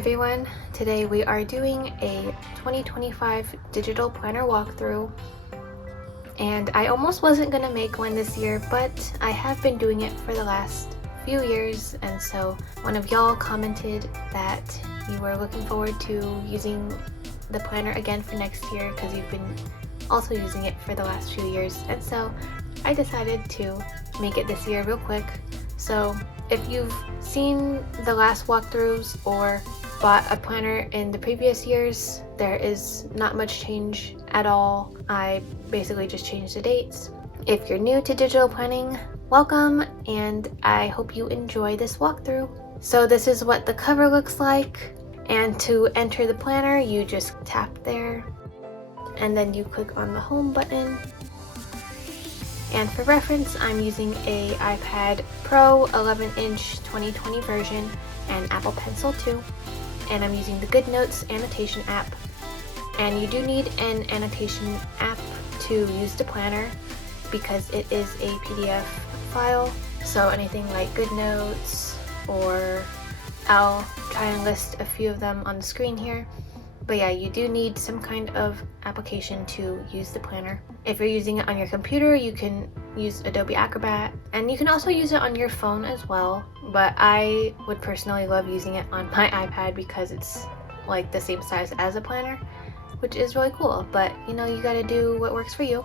everyone, today we are doing a 2025 digital planner walkthrough, and I almost wasn't gonna make one this year, but I have been doing it for the last few years, and so one of y'all commented that you were looking forward to using the planner again for next year because you've been also using it for the last few years, and so I decided to make it this year real quick. So if you've seen the last walkthroughs or bought a planner in the previous years, there is not much change at all. I basically just changed the dates. If you're new to digital planning, welcome, and I hope you enjoy this walkthrough. So this is what the cover looks like, and to enter the planner you just tap there and then you click on the home button. And for reference, I'm using a iPad Pro 11-inch 2020 version and Apple Pencil 2, and I'm using the GoodNotes annotation app. And you do need an annotation app to use the planner because it is a PDF file, so anything like GoodNotes, or I'll try and list a few of them on the screen here. But yeah, you do need some kind of application to use the planner. If you're using it on your computer, you can use Adobe Acrobat, and you can also use it on your phone as well. But I would personally love using it on my iPad because it's like the same size as a planner, which is really cool. But you know, you gotta do what works for you.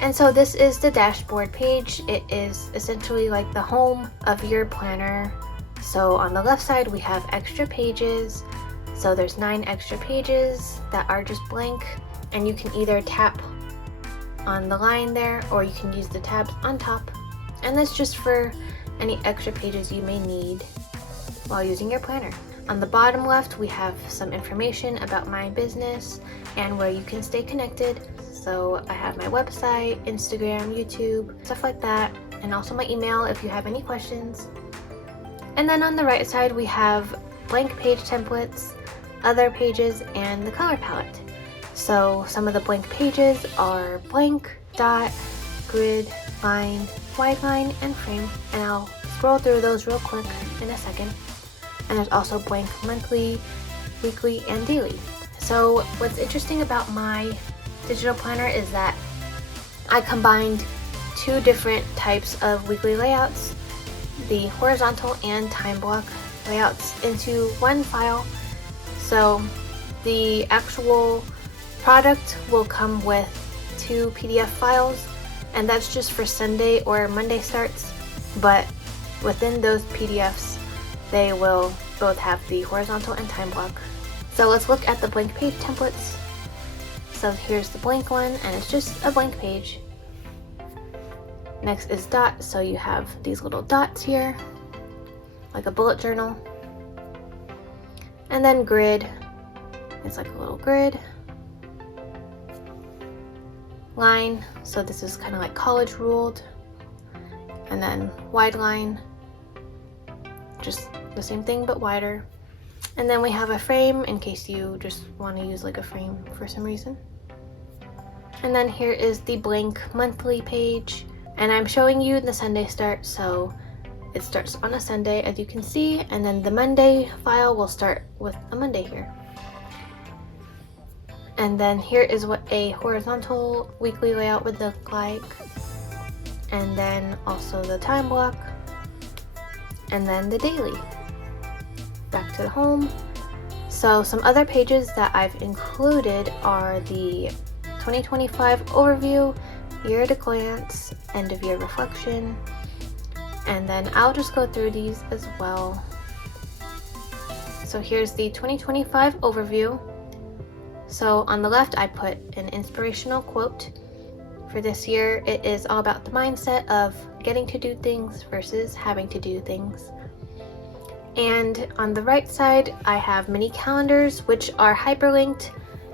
And so this is the dashboard page. It is essentially like the home of your planner. So on the left side, we have extra pages. So there's 9 extra pages that are just blank, and you can either tap on the line there or you can use the tabs on top, and that's just for any extra pages you may need while using your planner. On the bottom left, we have some information about my business and where you can stay connected. So I have my website, Instagram, YouTube, stuff like that, and also my email if you have any questions. And then on the right side, we have blank page templates, other pages, and the color palette. So some of the blank pages are blank, dot, grid, line, wide line, and frame, and I'll scroll through those real quick in a second. And there's also blank monthly, weekly, and daily. So what's interesting about my digital planner is that I combined 2 different types of weekly layouts, the horizontal and time block layouts, into one file. So the actual product will come with 2 PDF files, and that's just for Sunday or Monday starts, but within those PDFs they will both have the horizontal and time block. So let's look at the blank page templates. So here's the blank one, and it's just a blank page. Next is dot, so you have these little dots here, like a bullet journal. And then grid, it's like a little grid. Line, so this is kind of like college ruled. And then wide line, just the same thing but wider. And then we have a frame in case you just want to use like a frame for some reason. And then here is the blank monthly page, and I'm showing you the Sunday start, so it starts on a Sunday, as you can see, and then the Monday file will start with a Monday here. And then here is what a horizontal weekly layout would look like, and then also the time block, and then the daily. Back to the home. So some other pages that I've included are the 2025 overview, year at a glance, end of year reflection, and then I'll just go through these as well. So here's the 2025 overview. So on the left, I put an inspirational quote. For this year, it is all about the mindset of getting to do things versus having to do things. And on the right side, I have mini calendars, which are hyperlinked,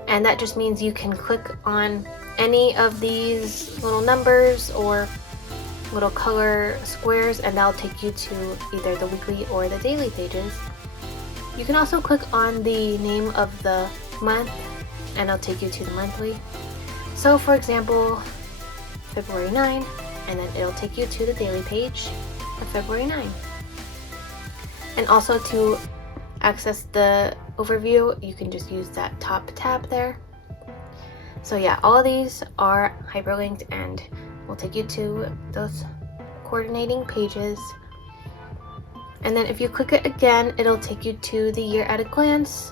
and that just means you can click on any of these little numbers or little color squares, and that'll take you to either the weekly or the daily pages. You can also click on the name of the month, and it'll take you to the monthly. So for example, February 9, and then it'll take you to the daily page of February 9. And also to access the overview, you can just use that top tab there. So yeah, all of these are hyperlinked and will take you to those coordinating pages. And then if you click it again, it'll take you to the year at a glance.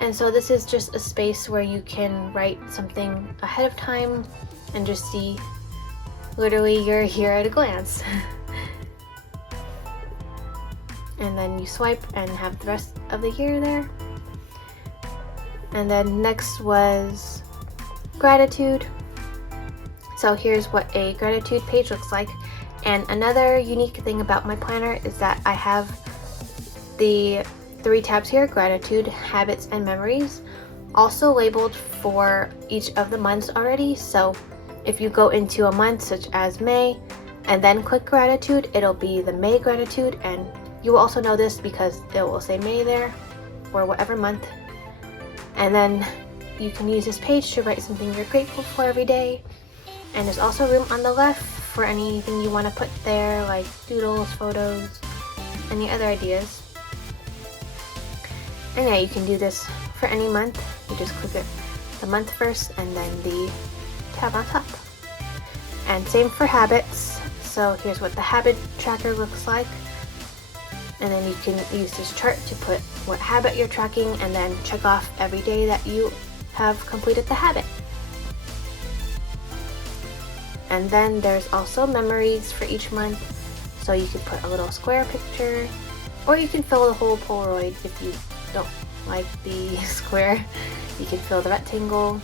And so this is just a space where you can write something ahead of time and just see literally your year at a glance. And then you swipe and have the rest of the year there. And then next was gratitude. So here's what a gratitude page looks like. And another unique thing about my planner is that I have the 3 tabs here: gratitude, habits, and memories, also labeled for each of the months already. So if you go into a month such as May and then click gratitude, it'll be the May gratitude, and you will also know this because it will say May there, or whatever month. And then you can use this page to write something you're grateful for every day. And there's also room on the left for anything you want to put there, like doodles, photos, any other ideas. And yeah, you can do this for any month. You just click it, the month first, and then the tab on top. And same for habits. So here's what the habit tracker looks like. And then you can use this chart to put what habit you're tracking and then check off every day that you have completed the habit. And then there's also memories for each month. So you can put a little square picture, or you can fill the whole Polaroid if you don't like the square. You can fill the rectangle.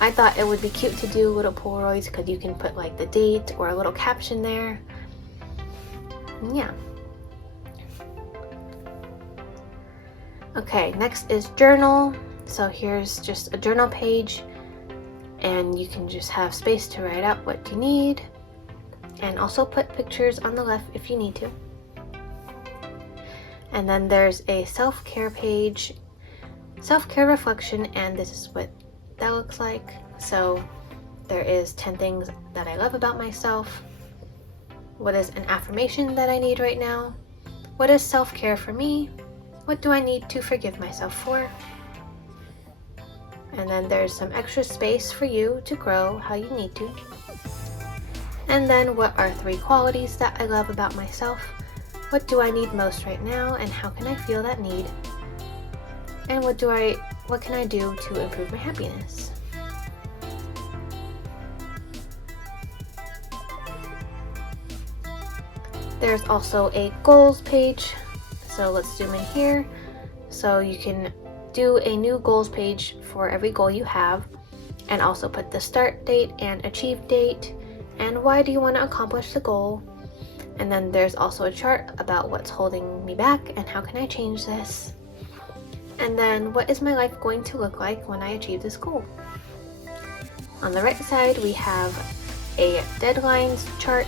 I thought it would be cute to do little Polaroids because you can put like the date or a little caption there. And yeah. Okay, next is journal. So here's just a journal page, and you can just have space to write out what you need, and also put pictures on the left if you need to. And then there's a self-care page, self-care reflection, and this is what that looks like. So there is 10 things that I love about myself. What is an affirmation that I need right now? What is self-care for me? What do I need to forgive myself for? And then there's some extra space for you to grow how you need to. And then what are 3 qualities that I love about myself? What do I need most right now, and how can I feel that need? And what can I do to improve my happiness? There's also a goals page. So let's zoom in here. So you can do a new goals page for every goal you have, and also put the start date and achieve date, and why do you want to accomplish the goal. And then there's also a chart about what's holding me back and how can I change this. And then what is my life going to look like when I achieve this goal. On the right side we have a deadlines chart,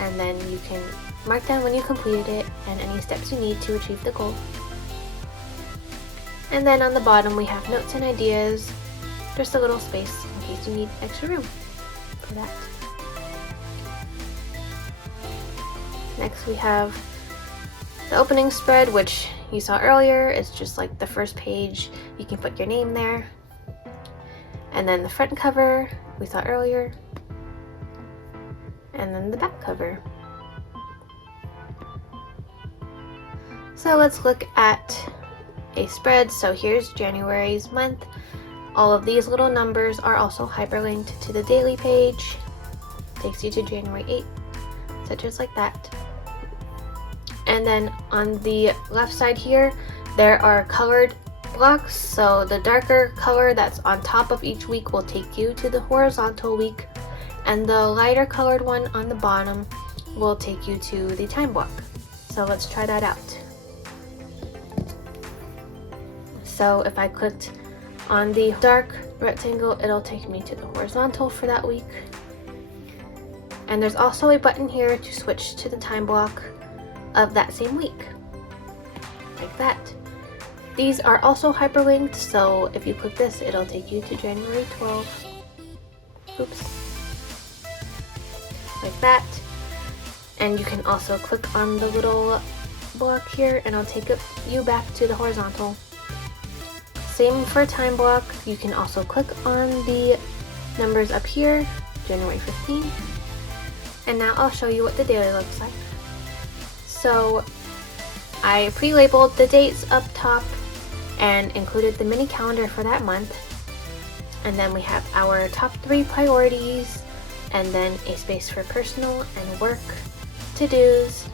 and then you can mark down when you completed it and any steps you need to achieve the goal. And then on the bottom we have notes and ideas, just a little space in case you need extra room for that. Next we have the opening spread, which you saw earlier. It's just like the first page. You can put your name there. And then the front cover we saw earlier. And then the back cover. So let's look at a spread. So here's January's month. All of these little numbers are also hyperlinked to the daily page. Takes you to January 8th, such as like that. And then on the left side here, there are colored blocks. So the darker color that's on top of each week will take you to the horizontal week, and the lighter colored one on the bottom will take you to the time block. So let's try that out. So if I clicked on the dark rectangle, it'll take me to the horizontal for that week. And there's also a button here to switch to the time block of that same week, like that. These are also hyperlinked, so if you click this, it'll take you to January 12th. Oops. Like that. And you can also click on the little block here and it'll take you back to the horizontal. Same for time block. You can also click on the numbers up here, January 15. And now I'll show you what the daily looks like. So I pre-labeled the dates up top and included the mini calendar for that month. And then we have our top 3 priorities, and then a space for personal and work to-dos.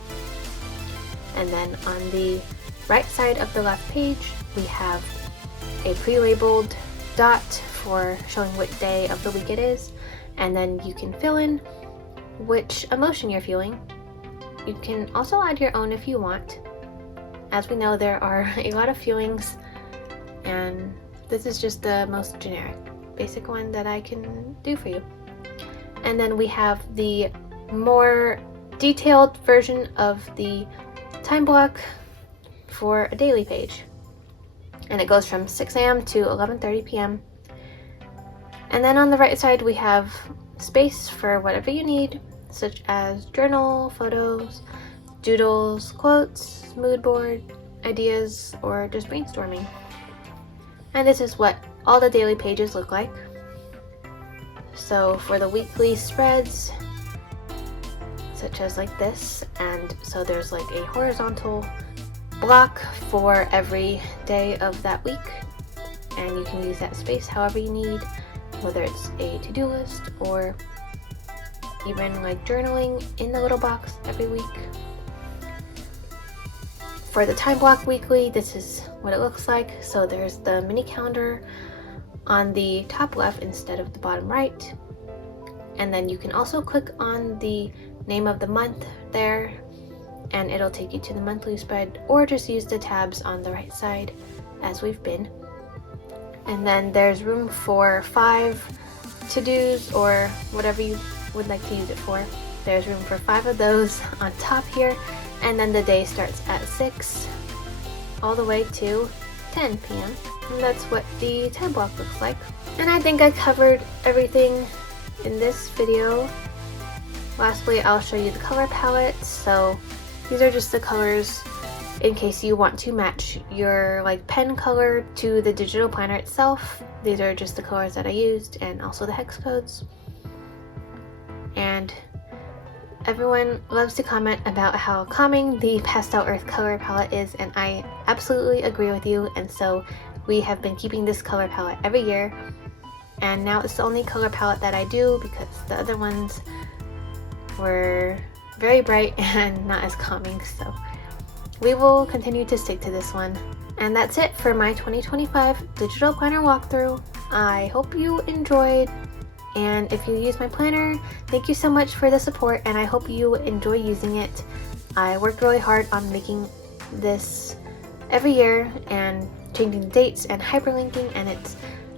And then on the right side of the left page, we have a pre-labeled dot for showing what day of the week it is, and then you can fill in which emotion you're feeling. You can also add your own if you want. As we know, there are a lot of feelings, and this is just the most generic, basic one that I can do for you. And then we have the more detailed version of the time block for a daily page. And it goes from 6 a.m. to 11:30 p.m. And then on the right side we have space for whatever you need, such as journal, photos, doodles, quotes, mood board, ideas, or just brainstorming. And this is what all the daily pages look like. So for the weekly spreads, such as like this, and so there's like a horizontal block for every day of that week, and you can use that space however you need, whether it's a to-do list or even like journaling in the little box every week. For the time block weekly, this is what it looks like. So there's the mini calendar on the top left instead of the bottom right, and then you can also click on the name of the month there and it'll take you to the monthly spread, or just use the tabs on the right side as we've been. And then there's room for 5 to-dos or whatever you would like to use it for. There's room for 5 of those on top here, and then the day starts at 6 all the way to 10 p.m. and that's what the time block looks like. And I think I covered everything in this video. Lastly, I'll show you the color palettes. So these are just the colors in case you want to match your like pen color to the digital planner itself. These are just the colors that I used, and also the hex codes. And everyone loves to comment about how calming the Pastel Earth color palette is, and I absolutely agree with you. And so we have been keeping this color palette every year, and now it's the only color palette that I do because the other ones were very bright and not as calming, so we will continue to stick to this one. And that's it for my 2025 digital planner walkthrough. I hope you enjoyed, and if you use my planner, thank you so much for the support, and I hope you enjoy using it. I worked really hard on making this every year and changing the dates and hyperlinking, and it's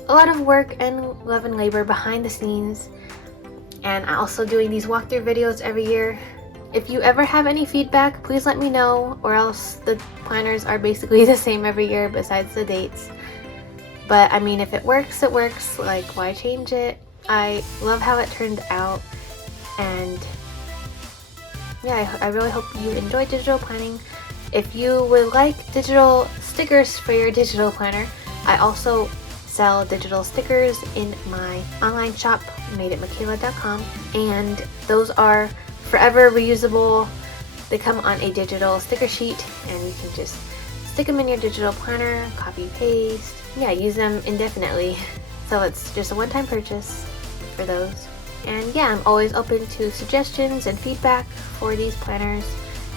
a lot of work and love and labor behind the scenes. And I'm also doing these walkthrough videos every year. If you ever have any feedback, please let me know, or else the planners are basically the same every year besides the dates. But I mean, if it works, it works. Like, why change it? I love how it turned out, and yeah, I really hope you enjoy digital planning. If you would like digital stickers for your digital planner, I also sell digital stickers in my online shop, MadeItMikayla.com, and those are forever reusable. They come on a digital sticker sheet, and you can just stick them in your digital planner, copy paste, yeah, use them indefinitely. So it's just a one-time purchase for those. And yeah, I'm always open to suggestions and feedback for these planners.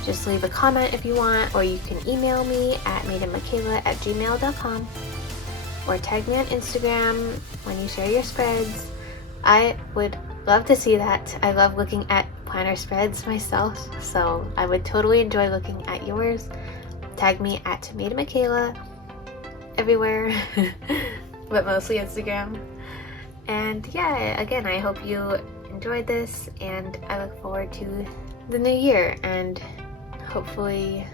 Just leave a comment if you want, or you can email me at MadeItMikayla@gmail.com, or tag me on Instagram when you share your spreads. I would love to see that. I love looking at planner spreads myself, so I would totally enjoy looking at yours. Tag me at MadeItMikayla everywhere, but mostly Instagram. And yeah, again, I hope you enjoyed this, and I look forward to the new year and hopefully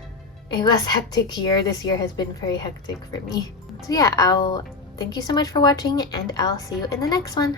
a less hectic year. This year has been very hectic for me. So yeah, thank you so much for watching, and I'll see you in the next one.